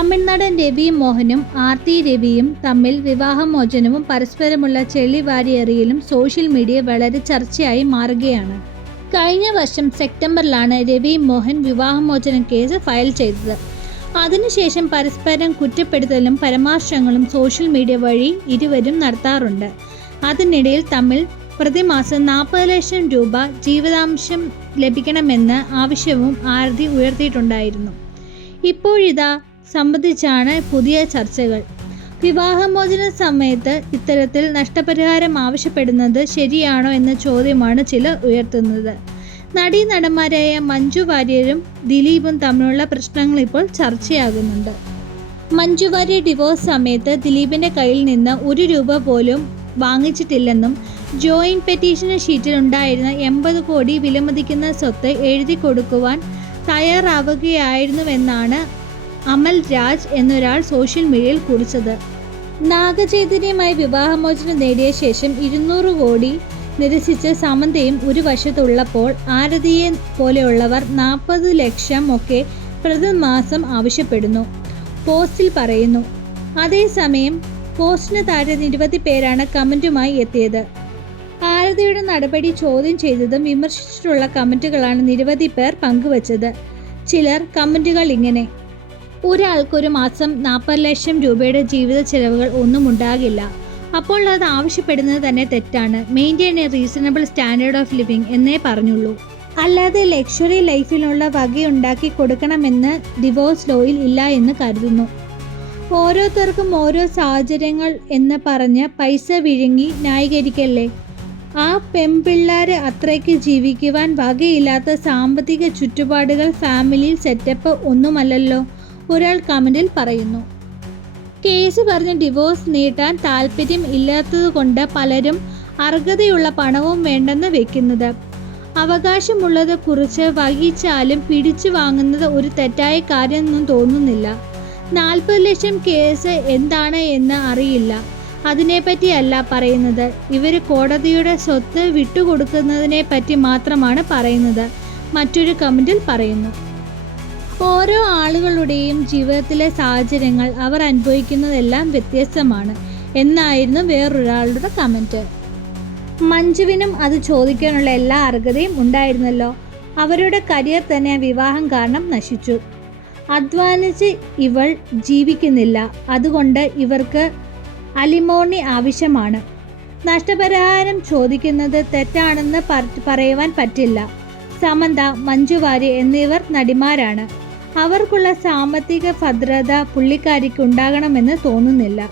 തമിഴ്നടൻ രവി മോഹനും ആർത്തി രവിയും തമ്മിൽ വിവാഹമോചനവും പരസ്പരമുള്ള ചെളി വാരിയെറിയലും സോഷ്യൽ മീഡിയ വളരെ ചർച്ചയായി മാറുകയാണ്. കഴിഞ്ഞ വർഷം സെപ്റ്റംബറിലാണ് രവി മോഹൻ വിവാഹമോചന കേസ് ഫയൽ ചെയ്തത്. അതിനുശേഷം പരസ്പരം കുറ്റപ്പെടുത്തലും പരാമർശങ്ങളും സോഷ്യൽ മീഡിയ വഴി ഇരുവരും നടത്താറുണ്ട്. അതിനിടയിൽ തമ്മിൽ പ്രതിമാസം നാൽപ്പത് ലക്ഷം രൂപ ജീവിതാംശം ലഭിക്കണമെന്ന ആവശ്യവും ആരതി ഉയർത്തിയിട്ടുണ്ടായിരുന്നു. ഇപ്പോഴിതാ സംബന്ധിച്ചാണ് പുതിയ ചർച്ചകൾ. വിവാഹമോചന സമയത്ത് ഇത്തരത്തിൽ നഷ്ടപരിഹാരം ആവശ്യപ്പെടുന്നത് ശരിയാണോ എന്ന ചോദ്യമാണ് ചിലർ ഉയർത്തുന്നത്. നടീ നടന്മാരായ മഞ്ജു വാര്യരും ദിലീപും തമ്മിലുള്ള പ്രശ്നങ്ങൾ ഇപ്പോൾ ചർച്ചയാകുന്നുണ്ട്. മഞ്ജു വാര്യർ ഡിവോഴ്സ് സമയത്ത് ദിലീപിന്റെ കയ്യിൽ നിന്ന് ഒരു രൂപ പോലും വാങ്ങിച്ചിട്ടില്ലെന്നും ജോയിന്റ് പെറ്റീഷന് ഷീറ്റിൽ ഉണ്ടായിരുന്ന എൺപത് കോടി വിലമതിക്കുന്ന സ്വത്ത് എഴുതി കൊടുക്കുവാൻ തയ്യാറാവുകയായിരുന്നുവെന്നാണ് അമൽ രാജ് എന്നൊരാൾ സോഷ്യൽ മീഡിയയിൽ കുറിച്ചത് നാഗചൈതന്യമായി വിവാഹമോചനം നേടിയ ശേഷം ഇരുന്നൂറ് കോടി നിരസിച്ച് സമന്തയും ഒരു വശത്തുള്ളപ്പോൾ ആരതിയെ പോലെയുള്ളവർ നാൽപ്പത് ലക്ഷം ഒക്കെ പ്രതിമാസം ആവശ്യപ്പെടുന്നു. പോസ്റ്റിൽ പറയുന്നു അതേസമയം പോസ്റ്റിന് താഴെ നിരവധി പേരാണ് കമന്റുമായി എത്തിയത്. ആരതിയുടെ നടപടി ചോദ്യം ചെയ്തതും വിമർശിച്ചിട്ടുള്ള കമന്റുകളാണ് നിരവധി പേർ പങ്കുവച്ചത്. ചിലർ കമന്റുകൾ ഇങ്ങനെ ഒരാൾക്കൊരു മാസം നാൽപ്പത് ലക്ഷം രൂപയുടെ ജീവിത ചെലവുകൾ ഒന്നും ഉണ്ടാകില്ല. അപ്പോൾ അത് ആവശ്യപ്പെടുന്നത് തന്നെ തെറ്റാണ്. Maintain a reasonable standard of living എന്നേ പറഞ്ഞുള്ളൂ. അല്ലാതെ ലക്ഷറി ലൈഫിനുള്ള വകയുണ്ടാക്കി കൊടുക്കണമെന്ന് ഡിവോഴ്സ് ലോയിൽ ഇല്ല എന്ന് കരുതുന്നു. ഓരോരുത്തർക്കും ഓരോ സാഹചര്യങ്ങൾ എന്ന് പറഞ്ഞ് പൈസ വിഴുങ്ങി ന്യായീകരിക്കല്ലേ? ആ പെൺപിള്ളേരെ അത്രയ്ക്ക് ജീവിക്കുവാൻ വകയില്ലാത്ത സാമ്പത്തിക ചുറ്റുപാടുകൾ ഫാമിലിയിൽ സെറ്റപ്പ് ഒന്നുമല്ലല്ലോ. ഒരാൾ കമന്റിൽ പറയുന്നു. കേസ് പറഞ്ഞ് ഡിവോഴ്സ് നീട്ടാൻ താല്പര്യം ഇല്ലാത്തതുകൊണ്ട് പലരും അർഹതയുള്ള പണവും വേണ്ടെന്ന് വെക്കുന്നത്. അവകാശമുള്ളത് കുറിച്ച് വഹിച്ചാലും പിടിച്ചു വാങ്ങുന്നത് ഒരു തെറ്റായ കാര്യമൊന്നും തോന്നുന്നില്ല. നാൽപ്പത് ലക്ഷം കേസ് എന്താണ് എന്ന് അറിയില്ല. അതിനെപ്പറ്റിയല്ല പറയുന്നത്. ഇവർ കോടതിയുടെ സ്വത്ത് വിട്ടുകൊടുക്കുന്നതിനെ പറ്റി മാത്രമാണ് പറയുന്നത്. മറ്റൊരു കമന്റിൽ പറയുന്നു. ഓരോ ആളുകളുടെയും ജീവിതത്തിലെ സാഹചര്യങ്ങൾ അവർ അനുഭവിക്കുന്നതെല്ലാം വ്യത്യസ്തമാണ്. എന്നായിരുന്നു വേറൊരാളുടെ കമന്റ് മഞ്ജുവിനും അത് ചോദിക്കാനുള്ള എല്ലാ അർഹതയും ഉണ്ടായിരുന്നല്ലോ. അവരുടെ കരിയർ തന്നെ വിവാഹം കാരണം നശിച്ചു. അധ്വാനിച്ച് ഇവൾ ജീവിക്കുന്നില്ല. അതുകൊണ്ട് ഇവർക്ക് അലിമോണി ആവശ്യമാണ്. നഷ്ടപരിഹാരം ചോദിക്കുന്നത് തെറ്റാണെന്ന് പറ- പറയുവാൻ പറ്റില്ല. സമന്ത മഞ്ജു വാര്യർ എന്നിവർ നടിമാരാണ്. അവർക്കുള്ള സാമ്പത്തിക ഭദ്രത പുള്ളിക്കാരിക്ക് ഉണ്ടാകണമെന്ന് തോന്നുന്നില്ല.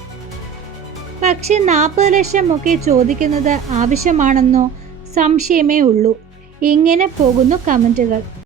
പക്ഷെ നാൽപ്പത് ലക്ഷം ഒക്കെ ചോദിക്കുന്നത് ആവശ്യമാണെന്നോ സംശയമേ ഉള്ളൂ. ഇങ്ങനെ പോകുന്നു കമന്റുകൾ